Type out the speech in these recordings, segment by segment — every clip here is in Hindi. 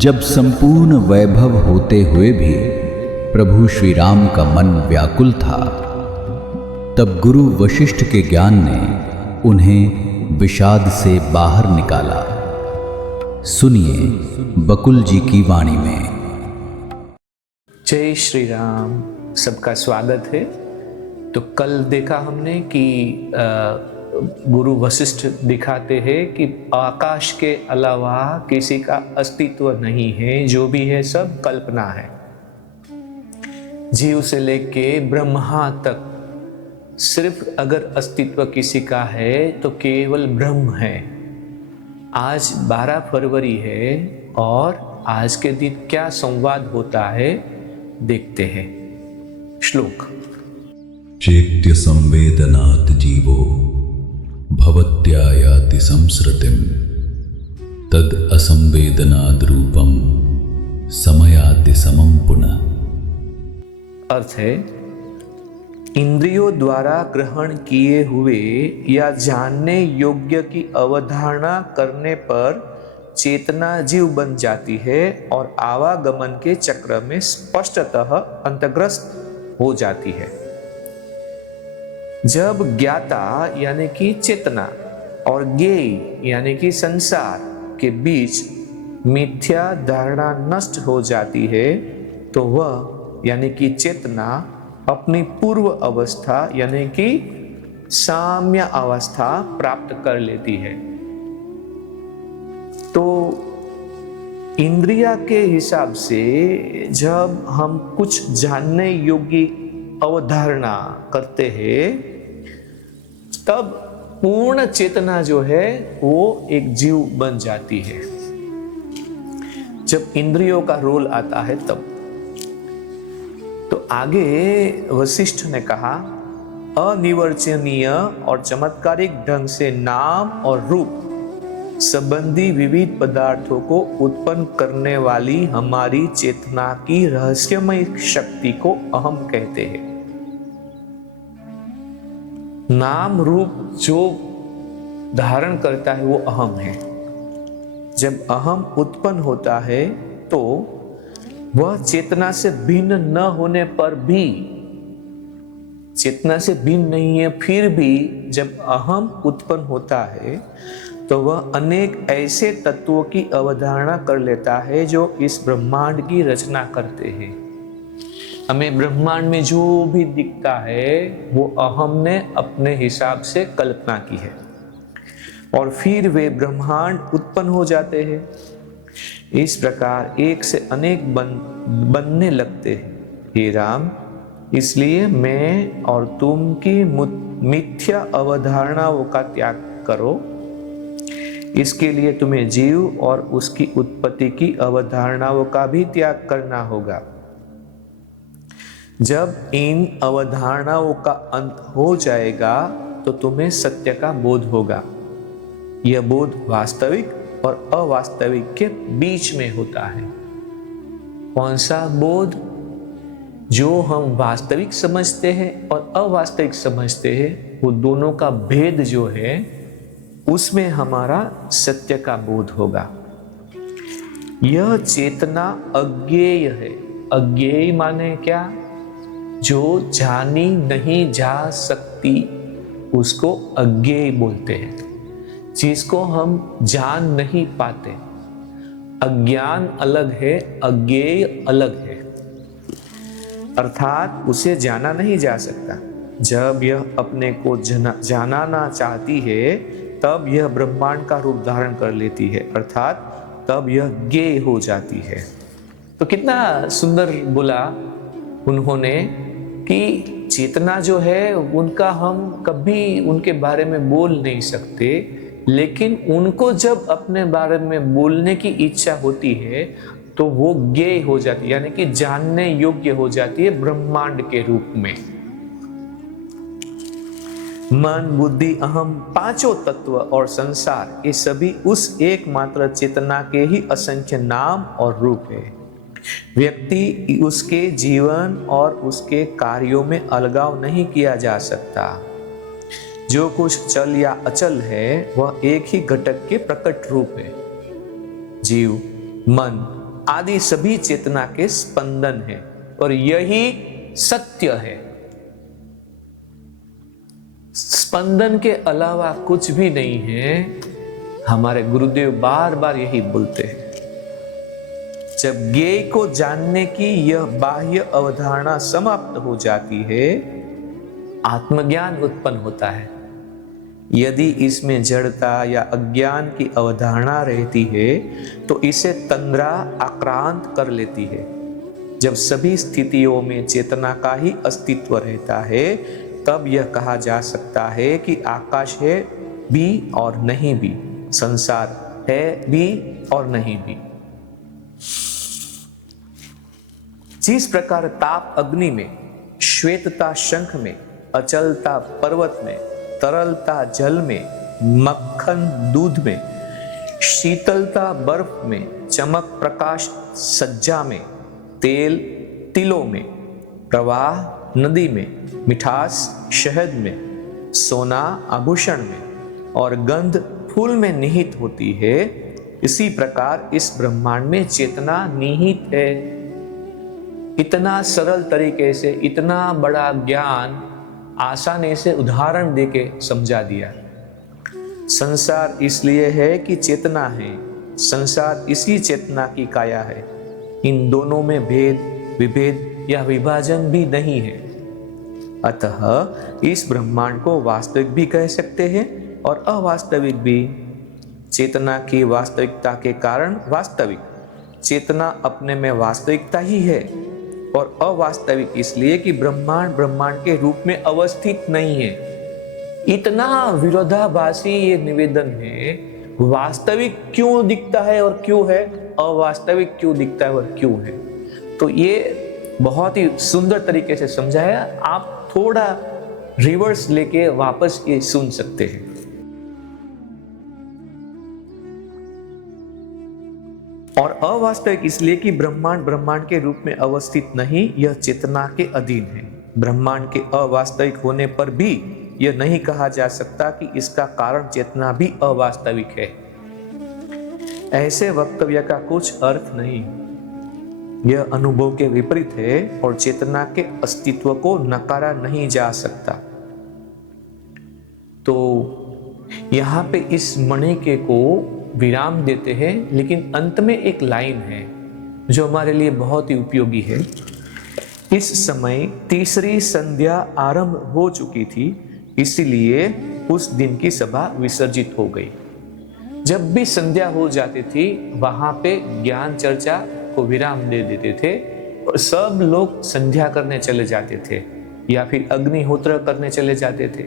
जब संपूर्ण वैभव होते हुए भी प्रभु श्री राम का मन व्याकुल था, तब गुरु वशिष्ठ के ज्ञान ने उन्हें विषाद से बाहर निकाला। सुनिए बकुल जी की वाणी में। जय श्री राम। सबका स्वागत है। तो कल देखा हमने कि गुरु वशिष्ठ दिखाते हैं कि आकाश के अलावा किसी का अस्तित्व नहीं है, जो भी है सब कल्पना है। जीव से लेके ब्रह्मा तक सिर्फ अगर अस्तित्व किसी का है तो केवल ब्रह्म है। आज 12 फरवरी है और आज के दिन क्या संवाद होता है देखते हैं। श्लोक। चेत्य संवेदनात् जीवो भवत्यायाति संसृतिं तद असंवेदनाद् रूपम समयाति समं पुनः। अर्थ है, इंद्रियों द्वारा ग्रहण किए हुए या जानने योग्य की अवधारणा करने पर चेतना जीव बन जाती है और आवागमन के चक्र में स्पष्टतः अंतर्ग्रस्त हो जाती है। जब ज्ञाता यानी कि चेतना और ज्ञेय यानी कि संसार के बीच मिथ्या धारणा नष्ट हो जाती है तो वह यानी कि चेतना अपनी पूर्व अवस्था यानी कि साम्य अवस्था प्राप्त कर लेती है। तो इंद्रिया के हिसाब से जब हम कुछ जानने योग्य अवधारणा करते हैं तब पूर्ण चेतना जो है वो एक जीव बन जाती है। जब इंद्रियों का रोल आता है तब तो आगे वशिष्ठ ने कहा, अनिर्वचनीय और चमत्कारिक ढंग से नाम और रूप संबंधी विविध पदार्थों को उत्पन्न करने वाली हमारी चेतना की रहस्यमय शक्ति को अहम कहते हैं। नाम रूप जो धारण करता है वो अहम है। जब अहम उत्पन्न होता है तो वह चेतना से भिन्न न होने पर भी, चेतना से भिन्न नहीं है फिर भी जब अहम उत्पन्न होता है तो वह अनेक ऐसे तत्वों की अवधारणा कर लेता है जो इस ब्रह्मांड की रचना करते हैं। हमें ब्रह्मांड में जो भी दिखता है वो अहम ने अपने हिसाब से कल्पना की है और फिर वे ब्रह्मांड उत्पन्न हो जाते हैं। इस प्रकार एक से अनेक बनने लगते हैं। हे राम, इसलिए मैं और तुम की मिथ्या अवधारणाओं का त्याग करो। इसके लिए तुम्हें जीव और उसकी उत्पत्ति की अवधारणाओं का भी त्याग करना होगा। जब इन अवधारणाओं का अंत हो जाएगा तो तुम्हें सत्य का बोध होगा। यह बोध वास्तविक और अवास्तविक के बीच में होता है। कौन सा बोध? जो हम वास्तविक समझते हैं और अवास्तविक समझते हैं, वो दोनों का भेद जो है उसमें हमारा सत्य का बोध होगा। यह चेतना अज्ञेय है। अज्ञेय माने क्या? जो जानी नहीं जा सकती उसको अज्ञेय बोलते हैं। जिसको हम जान नहीं पाते। अज्ञान अलग है, अज्ञेय अलग है। अर्थात उसे जाना नहीं जा सकता। जब यह अपने को जानना चाहती है तब यह ब्रह्मांड का रूप धारण कर लेती है, अर्थात तब यह ज्ञेय हो जाती है। तो कितना सुंदर बोला उन्होंने कि चेतना जो है उनका हम कभी उनके बारे में बोल नहीं सकते, लेकिन उनको जब अपने बारे में बोलने की इच्छा होती है तो वो ज्ञेय हो जाती है, यानी कि जानने योग्य हो जाती है ब्रह्मांड के रूप में। मन, बुद्धि, अहम, पांचों तत्व और संसार ये सभी उस एकमात्र चेतना के ही असंख्य नाम और रूप है। व्यक्ति उसके जीवन और उसके कार्यों में अलगाव नहीं किया जा सकता। जो कुछ चल या अचल है वह एक ही घटक के प्रकट रूप है। जीव, मन, आदि सभी चेतना के स्पंदन है और यही सत्य है। स्पंदन के अलावा कुछ भी नहीं है। हमारे गुरुदेव बार बार यही बोलते हैं। जब ज्ञेय को जानने की यह बाह्य अवधारणा समाप्त हो जाती है, आत्मज्ञान उत्पन्न होता है। यदि इसमें जड़ता या अज्ञान की अवधारणा रहती है तो इसे तंद्रा आक्रांत कर लेती है। जब सभी स्थितियों में चेतना का ही अस्तित्व रहता है, तब यह कहा जा सकता है कि आकाश है भी और नहीं भी, संसार है भी और नहीं भी। जिस प्रकार ताप अग्नि में, श्वेतता शंख में, अचलता पर्वत में, तरलता जल में, मक्खन दूध में, शीतलता बर्फ में, चमक प्रकाश सज्जा में, तेल तिलों में, प्रवाह नदी में, मिठास शहद में, सोना आभूषण में और गंध फूल में निहित होती है, इसी प्रकार इस ब्रह्मांड में चेतना निहित है। इतना सरल तरीके से इतना बड़ा ज्ञान आसानी से उदाहरण देके समझा दिया। संसार इसलिए है कि चेतना है, संसार इसी चेतना की काया है। इन दोनों में भेद विभेद या विभाजन भी नहीं है। अतः इस ब्रह्मांड को वास्तविक भी कह सकते हैं और अवास्तविक भी। चेतना की वास्तविकता के कारण वास्तविक, चेतना अपने में वास्तविकता ही है और अवास्तविक इसलिए कि ब्रह्मांड ब्रह्मांड के रूप में अवस्थित नहीं है। इतना विरोधाभासी ये निवेदन है। वास्तविक क्यों दिखता है और क्यों है, अवास्तविक क्यों दिखता है और क्यों है। तो ये बहुत ही सुंदर तरीके से समझाया। आप थोड़ा रिवर्स लेके वापस ये सुन सकते हैं। और अवास्तविक इसलिए कि ब्रह्मांड ब्रह्मांड के रूप में अवस्थित नहीं, यह चेतना के अधीन है। ब्रह्मांड के अवास्तविक होने पर भी यह नहीं कहा जा सकता कि इसका कारण चेतना भी अवास्तविक है। ऐसे वक्तव्य का कुछ अर्थ नहीं। यह अनुभव के विपरीत है और चेतना के अस्तित्व को नकारा नहीं जा सकता। तो यहाँ पे इस मणिके को विराम देते हैं, लेकिन अंत में एक लाइन है जो हमारे लिए बहुत ही उपयोगी है। इस समय तीसरी संध्या आरंभ हो चुकी थी, इसलिए उस दिन की सभा विसर्जित हो गई। जब भी संध्या हो जाती थी, वहां पे ज्ञान चर्चा को विराम दे देते थे और सब लोग संध्या करने चले जाते थे या फिर अग्निहोत्र करने चले जाते थे।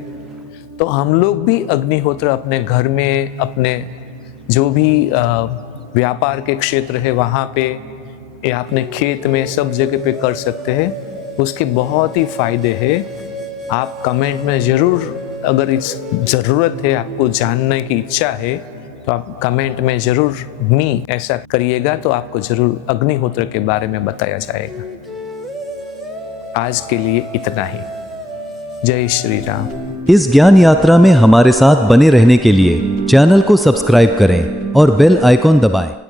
तो हम लोग भी अग्निहोत्र अपने घर में, अपने जो भी व्यापार के क्षेत्र है वहाँ पे या अपने खेत में, सब जगह पे कर सकते हैं। उसके बहुत ही फायदे हैं। आप कमेंट में ज़रूर, अगर इस ज़रूरत है, आपको जानने की इच्छा है, तो आप कमेंट में ज़रूर ऐसा करिएगा, तो आपको ज़रूर अग्निहोत्र के बारे में बताया जाएगा। आज के लिए इतना ही। जय श्री राम। इस ज्ञान यात्रा में हमारे साथ बने रहने के लिए चैनल को सब्सक्राइब करें और बेल आइकॉन दबाएं।